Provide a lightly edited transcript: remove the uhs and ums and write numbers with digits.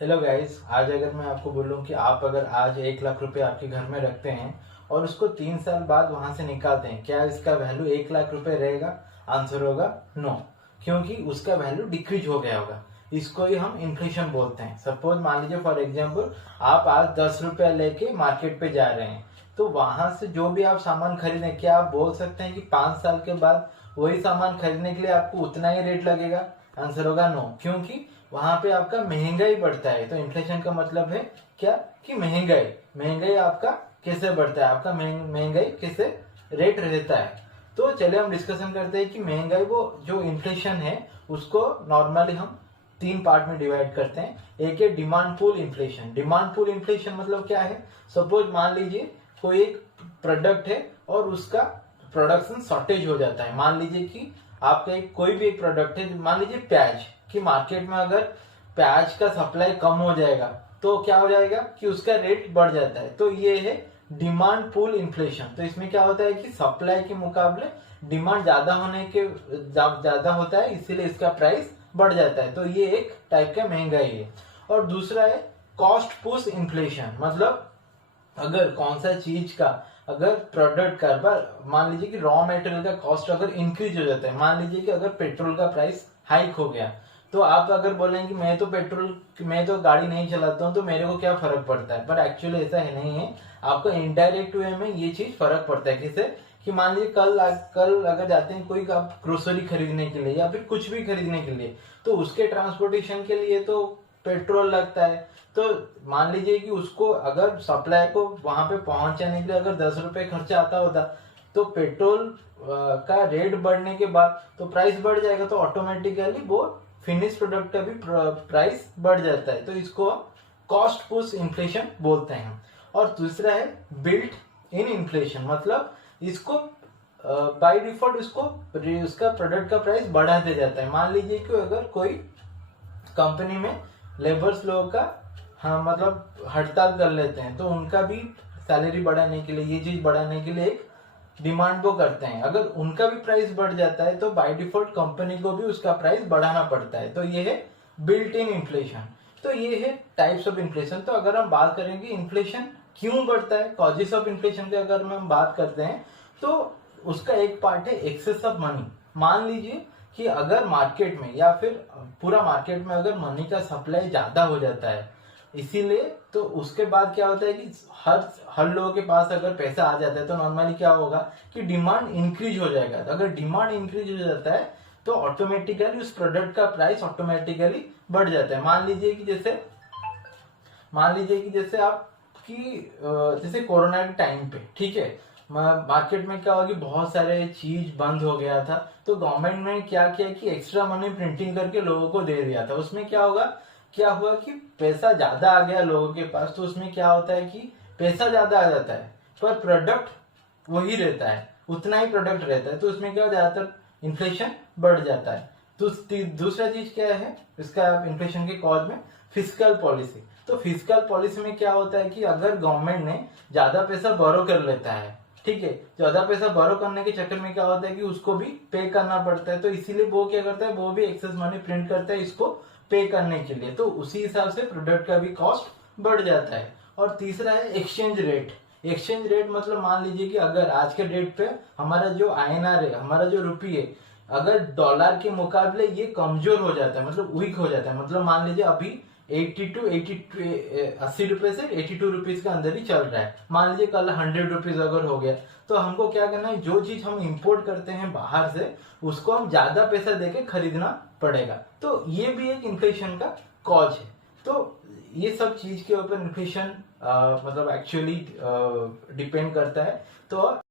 Hello guys, आज अगर मैं आपको बोलूं कि आप अगर आज 1 लाख रुपए आपके घर में रखते हैं और उसको 3 साल बाद वहां से निकालते हैं, क्या इसका वैल्यू 1 लाख रुपए रहेगा? आंसर होगा नो, क्योंकि उसका वैल्यू डिक्रीज हो गया होगा। इसको ही हम इन्फ्लेशन बोलते हैं। सपोज मान लीजिए फॉर एग्जाम्पल आप आज 10 रुपया लेके मार्केट पे जा रहे हैं, तो वहां से जो भी आप सामान खरीदें, क्या आप बोल सकते हैं कि 5 साल के बाद वही सामान खरीदने के लिए आपको उतना ही रेट लगेगा? आंसर होगा नो, क्योंकि वहां पे आपका महंगाई बढ़ता है। तो इन्फ्लेशन का मतलब है क्या कि महंगाई महंगाई आपका कैसे बढ़ता है, आपका महंगाई कैसे रेट रहता है। तो चलिए हम डिस्कशन करते हैं कि महंगाई, वो जो इन्फ्लेशन है उसको नॉर्मली हम 3 पार्ट में डिवाइड करते हैं। एक है demand pull inflation. Demand pull inflation मतलब क्या है? सपोज मान लीजिए कोई एक प्रोडक्ट है और उसका प्रोडक्शन शॉर्टेज हो जाता है। मान लीजिए कि आपका एक कोई भी एक प्रोडक्ट है, मान लीजिए प्याज, कि मार्केट में अगर प्याज का सप्लाई कम हो जाएगा तो क्या हो जाएगा कि उसका रेट बढ़ जाता है। तो ये है डिमांड पुल इन्फ्लेशन। तो इसमें क्या होता है कि सप्लाई के मुकाबले डिमांड ज्यादा होने के ज्यादा होता है, इसीलिए इसका प्राइस बढ़ जाता है। तो ये एक टाइप का महंगाई है। और दूसरा है कॉस्ट पुश इन्फ्लेशन। मतलब अगर कौन सा चीज का, अगर प्रोडक्ट का, मान लीजिए कि रॉ मटेरियल का कॉस्ट अगर इंक्रीज हो जाता है, मान लीजिए कि अगर पेट्रोल का प्राइस हाइक हो गया, तो आप अगर बोलेंगे कि मैं तो गाड़ी नहीं चलाता हूँ तो मेरे को क्या फर्क पड़ता है, पर एक्चुअली ऐसा है नहीं है। आपको इनडायरेक्ट वे में ये चीज फर्क पड़ता है। किसे? कि मान लीजिए कल अगर जाते हैं कोई आप ग्रोसरी खरीदने के लिए या फिर कुछ भी खरीदने के लिए, तो उसके ट्रांसपोर्टेशन के लिए तो पेट्रोल लगता है। तो मान लीजिए कि उसको अगर सप्लाई को वहां पे पहुंचाने के लिए अगर 10 रुपए खर्चा आता होता, तो पेट्रोल का रेट बढ़ने के बाद तो प्राइस बढ़ जाएगा, तो ऑटोमेटिकली वो फिनिश प्रोडक्ट का भी प्राइस बढ़ जाता है। तो इसको कॉस्ट पुश इन्फ्लेशन बोलते हैं। और दूसरा है बिल्ट इन इन्फ्लेशन। मतलब इसको बाय डिफॉल्ट उसका प्रोडक्ट का प्राइस बढ़ाते जाता है। मान लीजिए कि अगर कोई कंपनी में लेबर्स लोगों का, हाँ मतलब हड़ताल कर लेते हैं, तो उनका भी सैलरी बढ़ाने के लिए, ये चीज बढ़ाने के लिए एक डिमांड वो करते हैं। अगर उनका भी प्राइस बढ़ जाता है तो बाय डिफॉल्ट कंपनी को भी उसका प्राइस बढ़ाना पड़ता है। तो ये है बिल्ट इन इन्फ्लेशन। तो ये है टाइप्स ऑफ इन्फ्लेशन। तो अगर हम बात करेंगे इन्फ्लेशन क्यों बढ़ता है, कॉजेस ऑफ इन्फ्लेशन की अगर हम बात करते हैं, तो उसका एक पार्ट है एक्सेस ऑफ मनी। मान लीजिए कि अगर मार्केट में या फिर पूरा मार्केट में अगर मनी का सप्लाई ज्यादा हो जाता है, इसीलिए तो उसके बाद क्या होता है कि हर लोगों के पास अगर पैसा आ जाता है तो नॉर्मली क्या होगा कि डिमांड इंक्रीज हो जाएगा। तो अगर डिमांड इंक्रीज हो जाता है तो ऑटोमेटिकली उस प्रोडक्ट का प्राइस ऑटोमेटिकली बढ़ जाता है। मान लीजिए कि जैसे जैसे कोरोना के टाइम पे, ठीक है, मार्केट में क्या होगी, बहुत सारे चीज बंद हो गया था, तो गवर्नमेंट ने क्या किया कि एक्स्ट्रा मनी प्रिंटिंग करके लोगों को दे दिया था। उसमें क्या हुआ कि पैसा ज्यादा आ गया लोगों के पास। तो उसमें क्या होता है कि पैसा ज्यादा आ जाता है पर प्रोडक्ट वही रहता है, उतना ही प्रोडक्ट रहता है। तो उसमें क्या ज्यादातर इन्फ्लेशन बढ़ जाता है। तो दूसरा चीज क्या है इसका इन्फ्लेशन के कॉज में? Fiscal policy. तो फिस्कल पॉलिसी में क्या होता है कि अगर गवर्नमेंट ने ज्यादा पैसा बोरो कर लेता है, ठीक है, ज्यादा पैसा बोरो करने के चक्कर में क्या होता है कि उसको भी पे करना पड़ता है। तो इसीलिए वो क्या करता है, वो भी एक्सेस मनी प्रिंट करता है इसको पे करने के लिए। तो उसी हिसाब से प्रोडक्ट का भी कॉस्ट बढ़ जाता है। और तीसरा है एक्सचेंज रेट। एक्सचेंज रेट मतलब मान लीजिए कि अगर आज के डेट पे हमारा जो INR है, हमारा जो रुपये है, अगर डॉलर के मुकाबले ये कमजोर हो जाता है, मतलब वीक हो जाता है, मतलब मान लीजिए अभी 80 रुपए से 82 रुपीज के अंदर ही चल रहा है, मान लीजिए कल 100 रुपीज अगर हो गया, तो हमको क्या करना है, जो चीज हम इंपोर्ट करते हैं बाहर से उसको हम ज्यादा पैसा देके खरीदना पड़ेगा। तो ये भी एक इन्फ्लेशन का कॉज है। तो ये सब चीज के ऊपर इन्फ्लेशन मतलब एक्चुअली डिपेंड करता है। तो